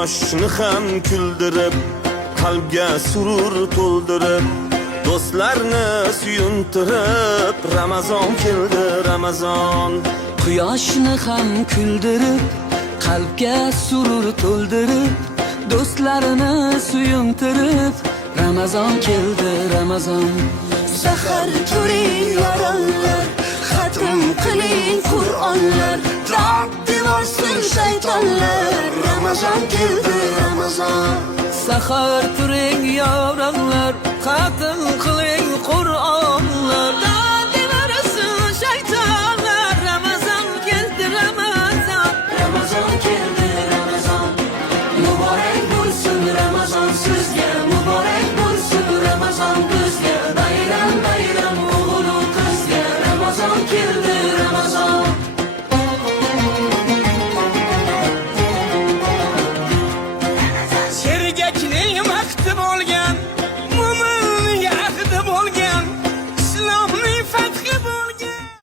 Quyoshni ham kuldirib, qalbga surur to'ldirib, do'stlarni suyuntirib, Ramazon keldi, Ramazon. Quyoshni ham kuldirib, qalbga surur to'ldirib, do'stlarini suyuntirib, Ramazon keldi, Ramazon. Sahar turing yoronlar, xatm qiling Qur'onlar, dod devorsin shaytonlar. Ramazon keldi, Ramazon. Sahar turing yoronlar, xatm qiling Qur'onlar, dod devorsin shaytonlar. Ramazon keldi, Ramazon. Ramazon keldi, Ramazon. Muborak bo'lsin Ramazon sizga, muborak bo'lsin Ramazon bizga. Bayram bayram o'g'il qizga, Ramazon keldi.